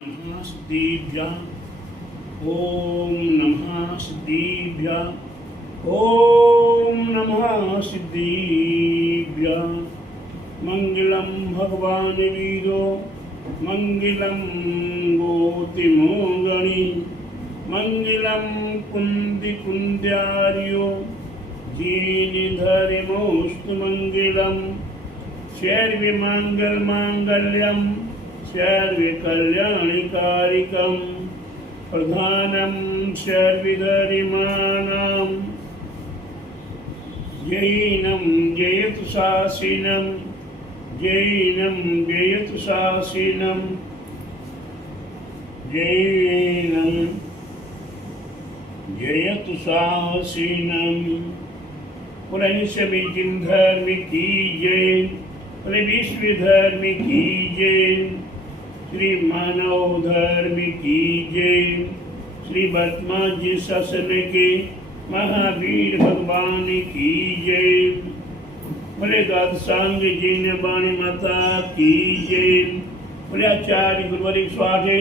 नमः सिद्धिभ्यः ॐ नमः सिद्धिभ्यः ॐ नमः सिद्धिभ्यः मंगलम भगवान वीरो मंगलम गोतिमोगणि मंगलम कुंदी कुंद्यार्यो जीनिधरिमोस्तु मंगलम शैर्वी मंगल मांगल्यम सर्वे कल्याणिकारिकं प्रधानं सर्वधर्माणां जैनं जयतु शासिनं जैनं जयतु शासिनं जैनं जयतु शासिनं पुरः सभी जिन धर्म की जय पूरे विश्व धर्म की जय श्री मानव धर्म की जय श्री वर्तमान जी शासन के महावीर भगवान की जय बोले गादसांग जिन वाणी माता की जय बोले आचार्य गुरुवरी स्वाहे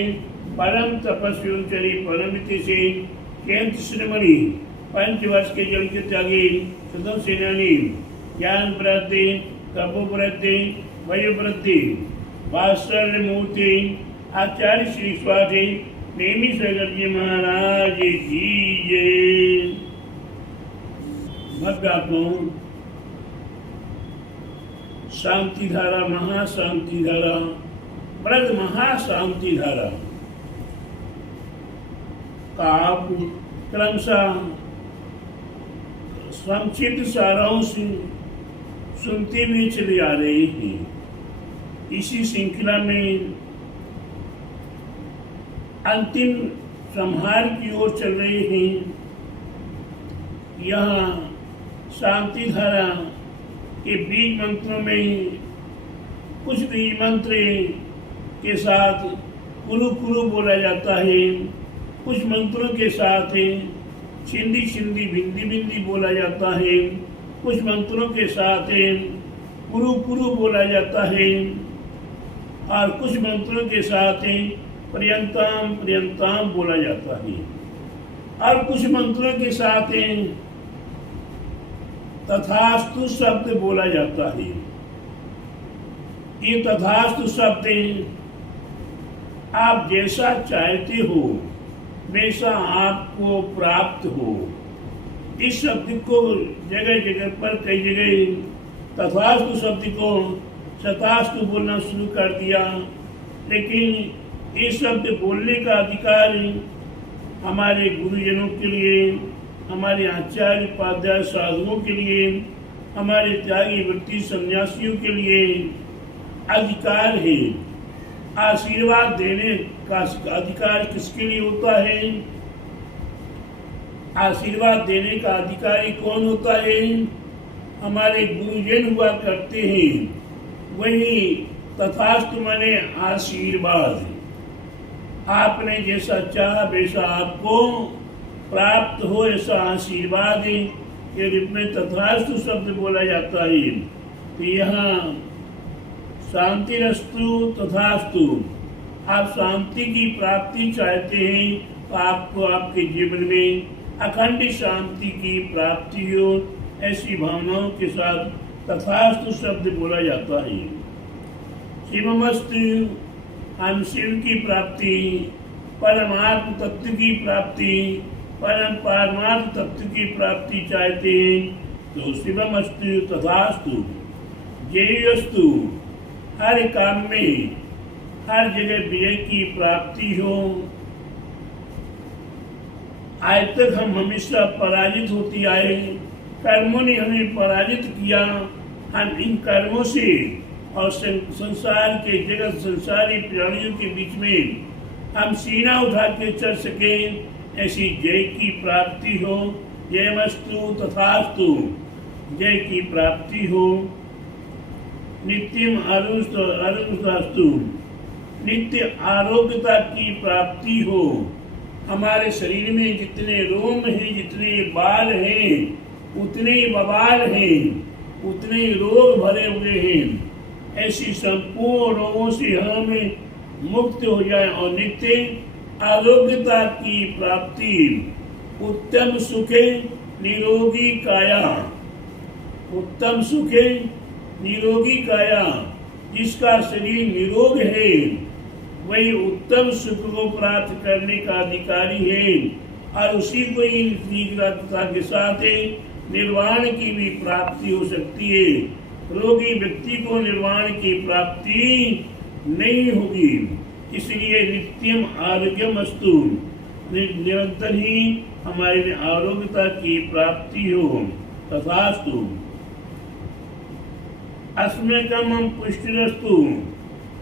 परम तपस्वी चरी परमिति से केंद्र श्रीमणि 5 वर्ष के जल के त्यागी सदन सेनानी ज्ञान प्रति तपो प्रति वयु प्रति वात्सल्य मूर्ति आचार्य श्री स्वाति नेमी सगर जी महाराज की जय। भक्तों, शांति धारा महाशांति धारा ब्रज महाशांति धारा का क्रमशः संक्षिप्त सारांश सुनते हुए चले आ रहे हैं। इसी श्रृंखला में अंतिम संहार की ओर चल रहे हैं। यहाँ शांति धारा के बीज मंत्रों में कुछ बीज मंत्र के साथ कुरु कुरु बोला जाता है, कुछ मंत्रों के साथ छिंदी छिंदी भिंदी भिंदी बोला जाता है, कुछ मंत्रों के साथ कुरु कुरु बोला जाता है और कुछ मंत्रों के साथ पर्यंताम पर्यंताम बोला जाता है और कुछ मंत्रों के साथ तथास्तु शब्द बोला जाता है। ये तथास्तु शब्द आप जैसा चाहते हो वैसा आपको प्राप्त हो। इस शब्द को जगह जगह पर कई जगह तथास्तु शब्द को शतास्तु बोलना शुरू कर दिया, लेकिन इस शब्द बोलने का अधिकार हमारे गुरुजनों के लिए, हमारे आचार्य उपाध्याय साधुओं के लिए, हमारे त्यागी वृत्ति सन्यासियों के लिए अधिकार है। आशीर्वाद देने का अधिकार किसके लिए होता है? आशीर्वाद देने का अधिकारी कौन होता है? हमारे गुरुजन हुआ करते हैं। वही तथास्तु माने आशीर्वाद। आपने जैसा चाहा वैसा आपको प्राप्त हो, ऐसा आशीर्वाद के रूप में तथास्तु शब्द बोला जाता है। तो यहाँ शांति रस्तु तथास्तु, आप शांति की प्राप्ति चाहते हैं तो आपको आपके जीवन में अखंड शांति की प्राप्ति हो, ऐसी भावनाओं के साथ तथास्तु शब्द बोला जाता है। शिवमस्तु, हम शिव की प्राप्ति, परमात्म तत्व की प्राप्ति, परम परमात्म तत्व की प्राप्ति चाहते हैं तो शिवमस्तु तथास्तु। जयस्तु, हर काम में हर जगह विजय की प्राप्ति हो। आज तक हम हमेशा पराजित होती आए, कर्मों ने हमें पराजित किया। हम इन कर्मों से और संसार के जगत संसारी प्राणियों के बीच में हम सीना उठा के चल सके, ऐसी जय की प्राप्ति हो। जयमस्तु तथास्तु, जय की प्राप्ति हो। नित्यम आरोग्यस्तु, नित्य आरोग्यता की प्राप्ति हो। हमारे शरीर में जितने रोम हैं, जितने बाल हैं, उतने ही बवाल हैं, उतने ही रोग भरे हुए हैं। ऐसी संपूर्ण रोगों से हमें मुक्त हो जाए और नित्य आरोग्यता की प्राप्ति, उत्तम सुखे निरोगी काया, उत्तम सुखे निरोगी काया, जिसका शरीर निरोग है वही उत्तम सुख को प्राप्त करने का अधिकारी है और उसी को ही शीघ्रता के साथ निर्वाण की भी प्राप्ति हो सकती है। रोगी व्यक्ति को निर्वाण की प्राप्ति नहीं होगी। इसलिए नित्यम आरोग्यमस्तु, निरंतर ही हमारी आरोग्यता की प्राप्ति हो। तथास्तु। अस्म्यकम पुष्टिरस्तु,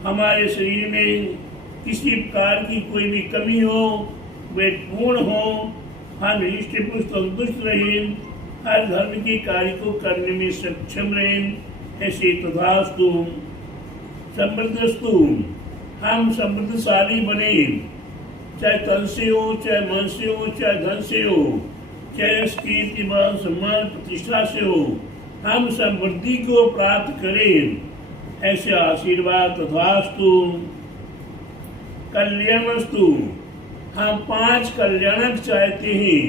हमारे शरीर में किसी प्रकार की कोई भी कमी हो वे पूर्ण हो, हम इष्ट पुष्ट संतुष्ट रहे, हर धर्म के कार्य को करने में सक्षम रहे, ऐसे तथास्तु। समृद्धस्तु, हम समृद्धशाली बने, चाहे तन से हो, चाहे मन से हो, चाहे धन से हो, चाहे कीर्ति मान सम्मान प्रतिष्ठा से हो, हम समृद्धि को प्राप्त करें, ऐसे आशीर्वाद तथास्तु। कल्याणस्तु, हम 5 कल्याणक चाहते हैं।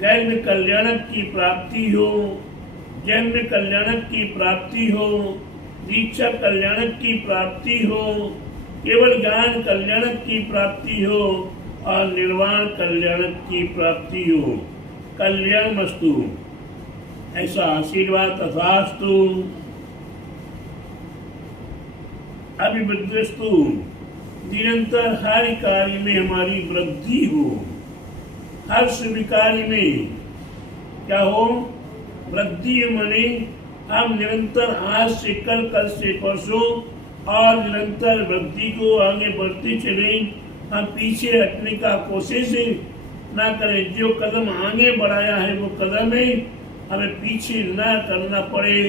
गर्भ कल्याणक की प्राप्ति हो, जन्म कल्याणक की प्राप्ति हो, दीक्षा कल्याणक की प्राप्ति हो, केवल ज्ञान कल्याणक की प्राप्ति हो और निर्वाण कल्याणक की प्राप्ति हो। कल्याणमस्तु, ऐसा आशीर्वाद तथास्तु। अभिवृद्धिस्तु, निरंतर हर कार्य में हमारी वृद्धि हो, हर शुभ कार्य में क्या हो, वृद्धि माने हम निरंतर आज से कल, कल से परसों और निरंतर वृद्धि को आगे बढ़ते चले। हम पीछे हटने का कोशिश ना करें, जो कदम आगे बढ़ाया है वो कदम है हमें पीछे ना करना पड़े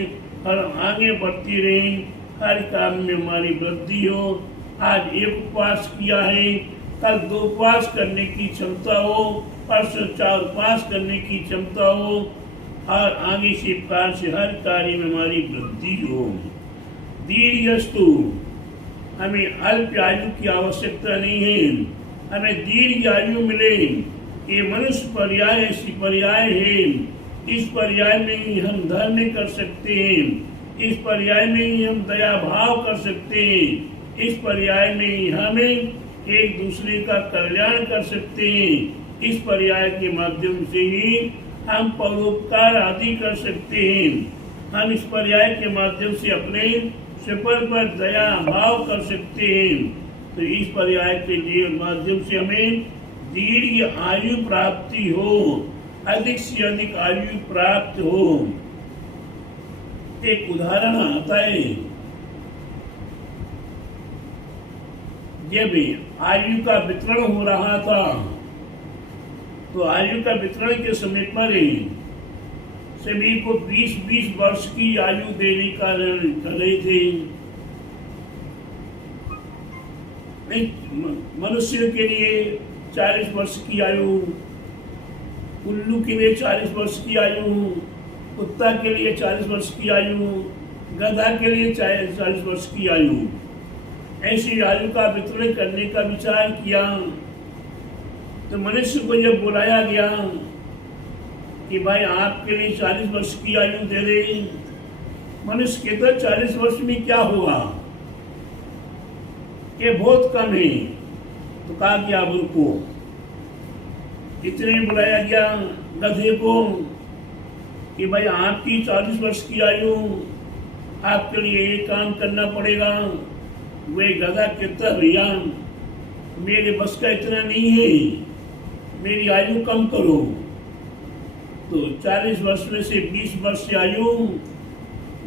और आगे बढ़ती रहे, हर काम में हमारी वृद्धि हो। आज 1 उपवास किया है, कल 2 उपवास करने की क्षमता हो, परसों 4 उपवास करने की क्षमता हो और आगे से प्रकार से हर कार्य में हमारी वृद्धि हो। दीर्घस्तु, हमें अल्प आयु की आवश्यकता नहीं है, हमें दीर्घ आयु मिले। ये मनुष्य पर्याय ऐसी पर्याय है, इस पर्याय में ही हम धर्म कर सकते हैं, इस पर्याय में ही हम दया भाव कर सकते हैं, इस पर्याय में ही हमें एक दूसरे का कल्याण कर सकते हैं, इस पर्याय के माध्यम से ही हम परोपकार आदि कर सकते हैं, हम इस पर्याय के माध्यम से अपने सफर पर दया भाव कर सकते हैं। तो इस पर्याय के माध्यम से हमें दीर्घ आयु प्राप्ति हो, अधिक से अधिक आयु प्राप्त हो। एक उदाहरण आता है, जब आयु का वितरण हो रहा था तो आयु का वितरण के समय पर सभी को 20-20 वर्ष की आयु देने का कर रहे थे। मनुष्य के लिए 40 वर्ष की आयु, उल्लू के लिए 40 वर्ष की आयु, कुत्ता के लिए 40 वर्ष की आयु, गधा के लिए 40 वर्ष की आयु, ऐसी आयु का वितरण करने का विचार किया। तो मनुष्य को जब बुलाया गया कि भाई आपके लिए 40 वर्ष की आयु दे दे, मनुष्य कहता 40 वर्ष में क्या होगा, ये बहुत कम है। तो कहा कि आप रुको, इतने बुलाया गया गधे को कि भाई आपकी 40 वर्ष की आयु, आपके लिए ये काम करना पड़ेगा। वे गधा कहता भैया मेरे बस का इतना नहीं है, मेरी आयु कम करो। तो 40 वर्ष में से 20 वर्ष की आयु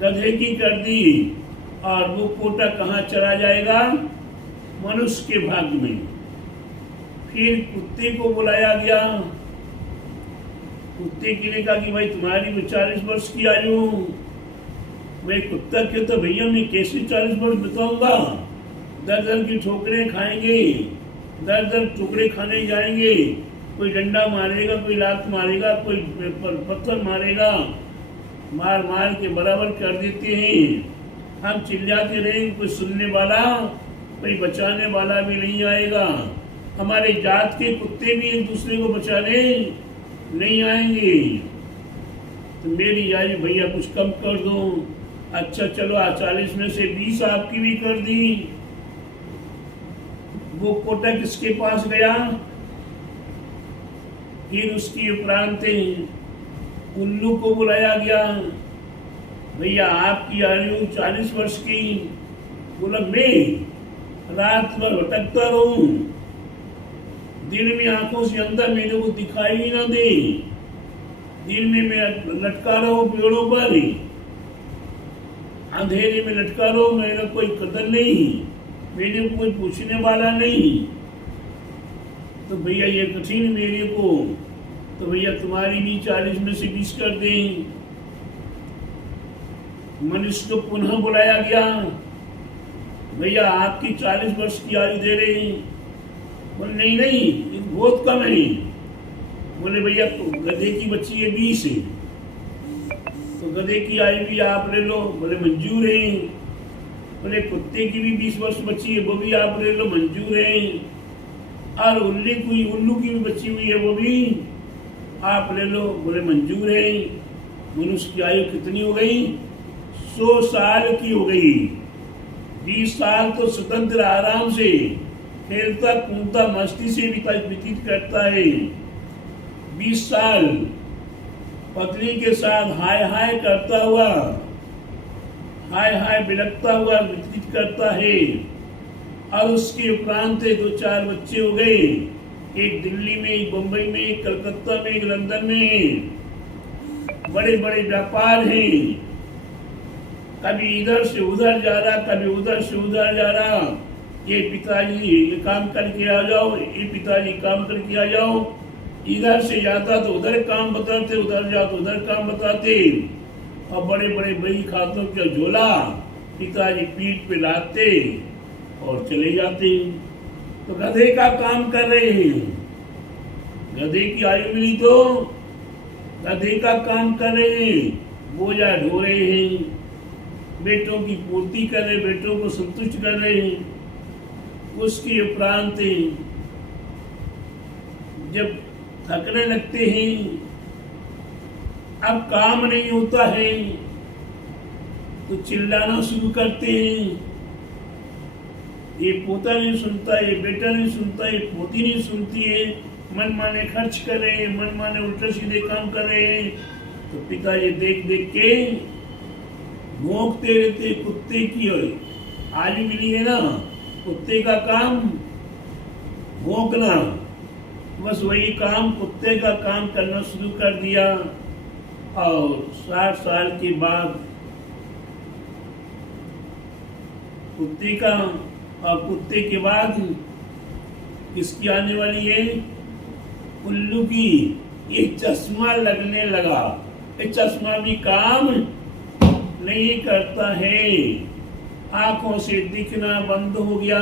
गधे की कर दी और वो कोटा कहाँ चला जाएगा, मनुष्य के भाग्य में। फिर कुत्ते को बुलाया गया, कुत्ते के लिए कहा कि भाई तुम्हारी 40 वर्ष की आयु। भाई कुत्ता कहता भैया मैं कैसे 40 वर्ष बताऊंगा, दर दर की ठोकरें खाएंगे, दर दर टुकड़े खाने जाएंगे, कोई डंडा मारेगा, कोई लात मारेगा, कोई पत्थर मारेगा, मार मार के बराबर कर देते हैं। हम चिल्लाते रहेंगे, कोई सुनने वाला कोई बचाने वाला भी नहीं आएगा। हमारे जात के कुत्ते भी एक दूसरे को बचाने नहीं आएंगे। तो मेरी आयु भैया कुछ कम कर दो। अच्छा चलो 40 में से 20 आपकी भी कर दी। वो कोटा किसके पास गया? फिर उसकी उपरांत उल्लू को बुलाया गया। भैया आपकी आयु 40 वर्ष की। बोला मैं रात भर भटकता रहूं, दिन में आंखों से अंदर मेरे को दिखाई ही ना दे, दिन में मैं लटका रहूं पेड़ों पर, अंधेरे में लटका रहूं, मेरा कोई कदर नहीं, मेरे को कोई पूछने वाला नहीं। तो भैया ये कठिन मेरे को, तो भैया तुम्हारी भी 40 में से 20 कर दें। मनुष्य को पुनः बुलाया गया। भैया आपकी 40 वर्ष की आयु दे रहे हैं। बोले नहीं नहीं बहुत कम है। बोले भैया गधे की बच्ची है 20 है, तो गधे की आयु भी आप ले लो। बोले मंजूर है। बोले कुत्ते की भी 20 वर्ष बच्ची है, वो भी आप ले लो, मंजूर है। और उल्लू की भी बच्ची हुई है, वो भी आप ले लो। बोले मंजूर है। मनुष्य की आयु कितनी हो गई? 100 साल की हो गई। 20 साल तो स्वतंत्र आराम से खेलता कूदता मस्ती से व्यतीत करता है। 20 साल पत्नी के साथ हाय हाय करता हुआ, हाय हाय बिलकता हुआ व्यतीत करता है। और उसके उपरांत 2-4 बच्चे हो गए, एक दिल्ली में, एक बंबई में, एक कलकत्ता में, एक लंदन में। बड़े बड़े व्यापार हैं, कभी इधर से उधर जा रहा, कभी उधर से उधर जा रहा। ये पिताजी ये काम करके आ जाओ, ये पिताजी काम करके आ जाओ। इधर से जाता तो उधर काम बताते, उधर जाओ तो उधर काम बताते। और बड़े बड़े बही खातों का झोला पिताजी पीठ पे लाते और चले जाते। तो गधे का काम कर रहे हैं। गधे की आयु मिली तो गधे का काम कर रहे हैं, बोझा ढो रहे हैं, बेटों की पूर्ति कर रहे, बेटों को संतुष्ट कर रहे हैं। उसके उपरांत जब थकने लगते हैं, अब काम नहीं होता है, तो चिल्लाना शुरू करते हैं। ये पोता नहीं सुनता, ये बेटा नहीं सुनता, ये पोती नहीं सुनती है, मन माने खर्च कर रहे हैं, मन माने उल्टे सीधे काम कर रहे हैं। तो पिताजी देख देख के भौंकते रहते। कुत्ते की आयु मिली है ना, कुत्ते का काम भौंकना, बस वही काम कुत्ते का काम करना शुरू कर दिया। और 60 साल के बाद कुत्ते का, और कुत्ते के बाद किसकी आने वाली है? उल्लू की। ये चश्मा लगने लगा। ये चश्मा भी काम नहीं करता है, आंखों से दिखना बंद हो गया।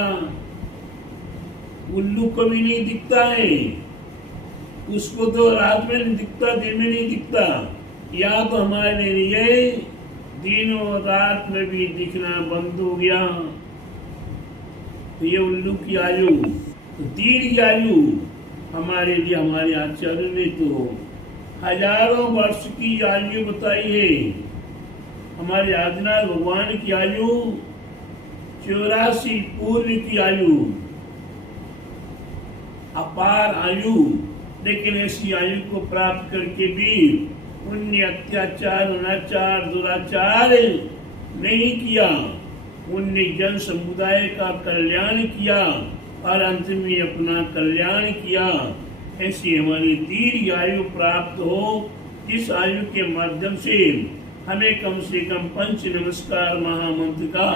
उल्लू को भी नहीं दिखता है, उसको तो रात में नहीं दिखता, दिन में नहीं दिखता। या तो हमारे लिए दिन और रात में भी दिखना बंद हो गया। तो ये उल्लू की आयु, तो दीर्घ आयु हमारे लिए हमारे आचार्य ने तो हजारों वर्ष की आयु बताई है। हमारे आदिनाथ भगवान की आयु 84 पूर्व की आयु, अपार आयु। लेकिन ऐसी आयु को प्राप्त करके भी उनने अत्याचार, अनाचार, दुराचार नहीं किया। उनने जन समुदाय का कल्याण किया और अंत में अपना कल्याण किया। ऐसी हमारी दीर्घ आयु प्राप्त हो, जिस आयु के माध्यम से हमें कम से कम पंच नमस्कार महामंत्र का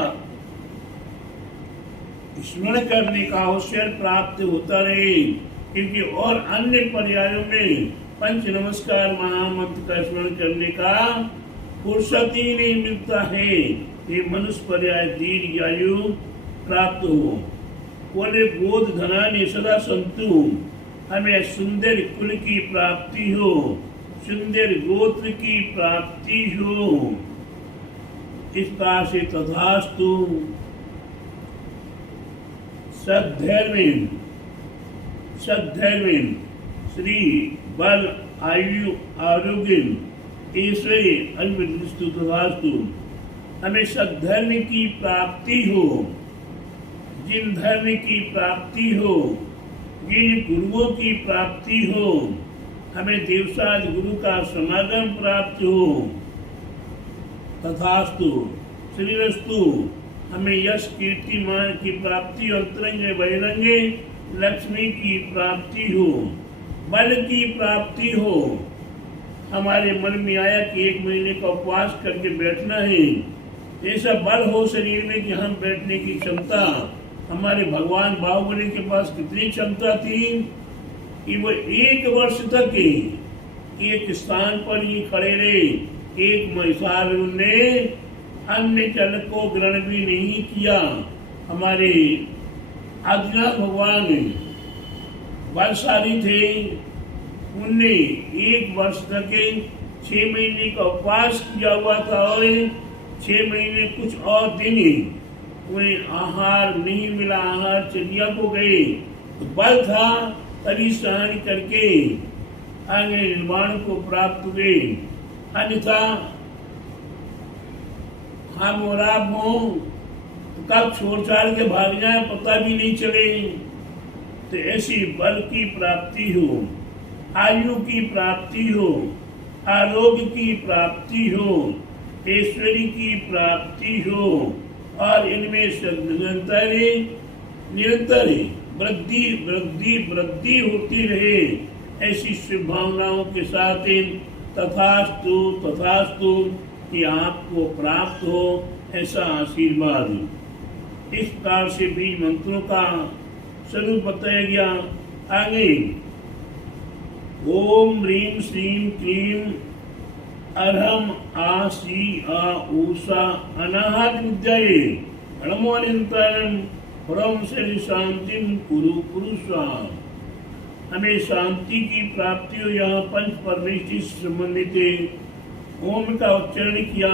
स्मरण करने का अवसर प्राप्त होता रहे। क्योंकि और अन्य पर्यायों में पंच नमस्कार महामंत्र का स्मरण करने का फुर्सत ही नहीं मिलता है। ये मनुष्य पर्याय दीर्घ आयु प्राप्त हो। बोले बोध धनानि सदा संतु, हमें सुंदर कुल की प्राप्ति हो, सुंदर गोत्र की प्राप्ति हो। इस प्रकार से तथास्तु। सद्धैर्यं सद्धैर्यं श्री बल आयु आरोग्य ऐश्वर्य अल्पदृष्टि तथास्तु। हमें सद्धर्म की प्राप्ति हो, जिन धर्म की प्राप्ति हो, जिन गुरुओं की प्राप्ति हो, हमें देवसाद गुरु का समागम प्राप्त हो तथास्तु। श्रीरस्तु। हमें यश कीर्ति मान की प्राप्ति और तरंगे बहिरंगे लक्ष्मी की प्राप्ति हो, बल की प्राप्ति हो। हमारे मन में आया कि 1 महीने का उपवास करके बैठना है, ऐसा बल हो शरीर में कि हम बैठने की क्षमता। हमारे भगवान बाहुबली के पास कितनी क्षमता थी कि वो 1 वर्ष तक एक स्थान पर ही खड़े रहे। एक महिषासुर ने अन्य जल को ग्रहण भी नहीं किया। हमारे आदिनाथ भगवान बलशाली थे, उनने 1 वर्ष तक 6 महीने का उपवास किया हुआ था और 6 महीने कुछ और दिन उन्हें आहार नहीं मिला, आहार चलिया को गए। तो बल था तभी सहन करके आगे निर्वाण को प्राप्त हुए। अन्यथा हम और आप हों तो कब छोड़ छाड़ के भाग जाए पता भी नहीं चले। तो ऐसी बल की प्राप्ति हो, आयु की प्राप्ति हो, आरोग्य की प्राप्ति हो, ऐश्वर्य की प्राप्ति हो और इनमें निरंतर वृद्धि वृद्धि वृद्धि होती रहे। ऐसी शुभ भावनाओं के साथ तथास्तु तथास्तु कि आपको प्राप्त हो ऐसा आशीर्वाद। इस प्रकार से बीज मंत्रों का स्वरूप बताया गया। आगे ओम ह्रीं श्रीं क्लीं अर्हं आ सी आ ऊषा अनाहत विद्याये नमो निरंतरं परम से शांतिं कुरु पुरुषा। हमें शांति की प्राप्ति हो। यहाँ पंच परमेष्टि से संबंधित है। ओम का उच्चारण किया।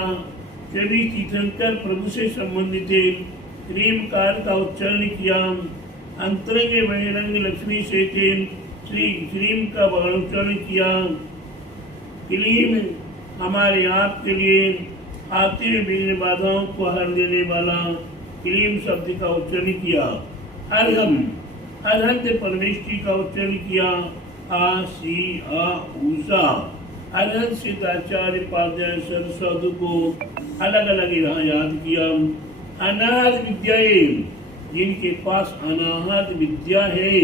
24 तीर्थंकर प्रभु से संबंधित है। क्रीम कार का उच्चारण किया। अंतरंग बहिरंग लक्ष्मी से थे। श्री क्रीम का उच्चारण किया। क्लीम हमारे आप के लिए आती हुई विघ्न बाधाओं को हर देने वाला क्लीम शब्द का उच्चारण किया। अर्हम अनंत परमेष्टि का उच्चारण किया। आ सी आ ऊषा अनंत सिद्धाचार्य पाध्याय सरस्वती को अलग अलग यहाँ याद किया। अनाहत विद्याए जिनके पास अनाहत विद्या है,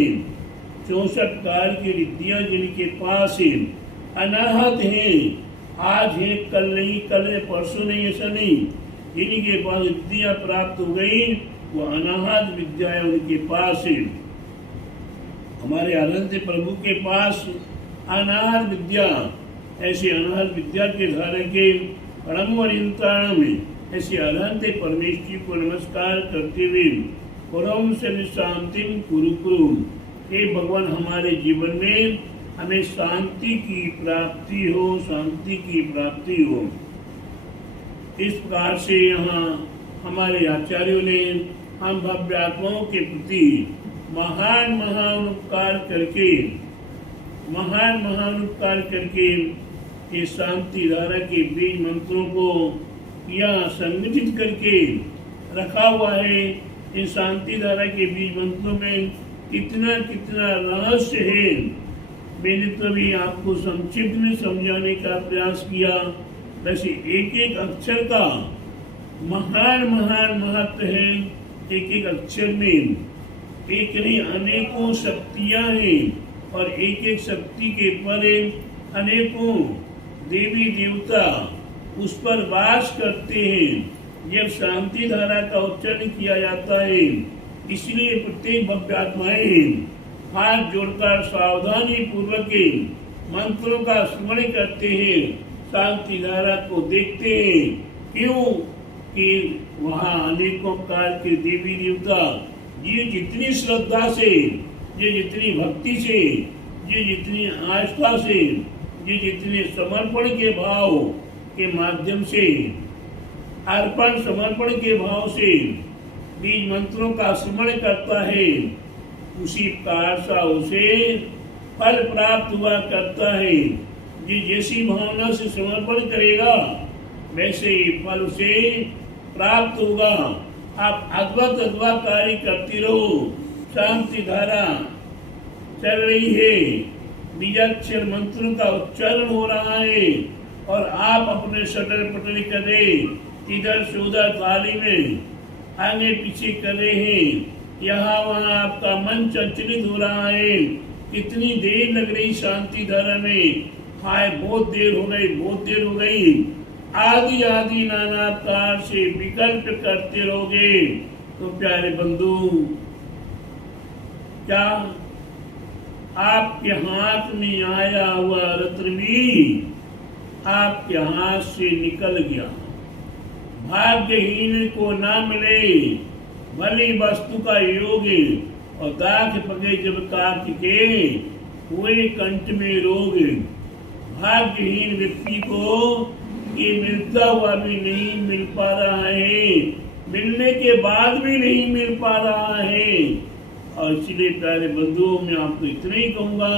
64 कार की विद्या जिनके पास है, अनाहत है, आज है कल नहीं, कल है परसों नहीं, ऐसा नहीं। जिनके पास विद्या प्राप्त हो गई वो अनाहत विद्या है, उनके पास है। हमारे अनंत प्रभु के पास अनाहत विद्या, ऐसे अनाहत विद्या के धारक के परम वरिंताण में ऐसे अनंत परमेश्वर को नमस्कार करते हुए परम से शांति कुरु कुरु। हे भगवान हमारे जीवन में हमें शांति की प्राप्ति हो, शांति की प्राप्ति हो। इस प्रकार से यहाँ हमारे आचार्यों ने हम भव्य आत्माओं के प्रति महान महान उपकार करके ये शांति धारा के बीज मंत्रों को यहाँ संगठित करके रखा हुआ है। इन शांति धारा के बीज मंत्रों में कितना कितना रहस्य है, मैंने तो भी आपको संक्षिप्त में समझाने का प्रयास किया। वैसे एक एक अक्षर का महान महान महत्व है। एक एक अक्षर में एक नहीं अनेकों शक्तियां हैं और एक एक शक्ति के परे अनेकों देवी देवता उस पर वास करते हैं। जब शांति धारा का उच्चारण किया जाता है, इसलिए प्रत्येक भव्य आत्माएं हाथ जोड़कर सावधानी पूर्वक मंत्रों का स्मरण करते हैं, शांति धारा को देखते हैं। क्यों कि वहाँ अनेकों प्रकार के देवी देवता ये जितनी श्रद्धा से, ये जितनी भक्ति से, ये जितनी आस्था से, ये जितने समर्पण के भाव के माध्यम से, अर्पण समर्पण के भाव से बीज मंत्रों का स्मरण करता है, उसी प्रकार सा उसे फल प्राप्त हुआ करता है। ये जैसी भावना से समर्पण करेगा वैसे ही फल उसे प्राप्त होगा। आप अद्भुत कार्य करते रहो। शांति धारा चल रही है, बीजाक्षर मंत्रों का उच्चारण हो रहा है और आप अपने सटर पटरी कर रहे, इधर से उधर ताली में आगे पीछे कर रहे हैं। यहाँ वहाँ आपका मन चंचलित हो रहा है। कितनी देर लग रही शांति धारा में, हाय बहुत देर हो गई, बहुत देर हो गई। आदि आदि नाना प्रकार से विकल्प करते रहोगे तो प्यारे बंधु, क्या आपके हाथ में आया हुआ रत्न भी आपके हाथ से निकल गया। भाग्यहीन को ना मिले भली वस्तु का योग, और दाख पगे जब काक के हुए कंठ में रोग। भाग्यहीन व्यक्ति को ये मिलता हुआ भी नहीं मिल पा रहा है, मिलने के बाद भी नहीं मिल पा रहा है। और इसलिए प्यारे बंधुओं, मैं आपको इतना ही कहूंगा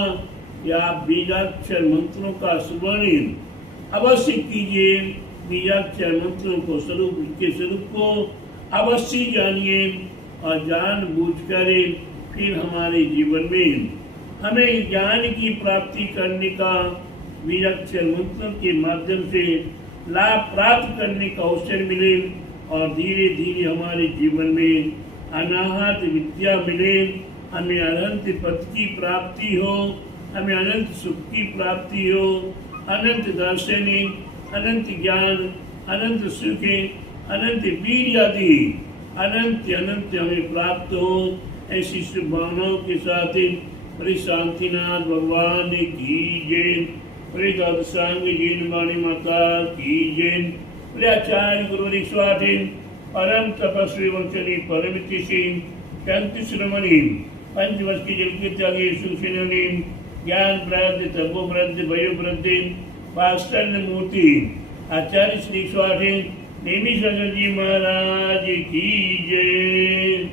कि आप बीजाक्षर मंत्रों का स्मरण अवश्य कीजिए। बीजाक्षर मंत्रों को के स्वरूप को अवश्य जानिए और जान बूझ कर फिर हमारे जीवन में हमें ज्ञान की प्राप्ति करने का, बीजाक्षर मंत्रों के माध्यम से लाभ प्राप्त करने का अवसर मिले और धीरे धीरे हमारे जीवन में अनाहत विद्या मिले, हमें अनंत पद की प्राप्ति हो, हमें अनंत सुख की प्राप्ति हो, अनंत दर्शन, अनंत ज्ञान, अनंत सुख, अनंत वीर आदि अनंत अनंत हमें प्राप्त हो। ऐसी शुभभावनाओं के साथ श्री शांतिनाथ भगवान की जय, श्री दादसांग जैन वाणी माता की जय, श्री आचार्य गुरुवरी स्वाधीन परम तपस्वी वंशनी परमितिशी शांति श्रमणी पंचवर्ष की जल के त्यागी सुखिनी ज्ञान वृद्धि तपो वृद्धि भयो वृद्धि वात्सल्य मूर्ति आचार्य श्री स्वाधीन नेमी शंकर जी महाराज की जय।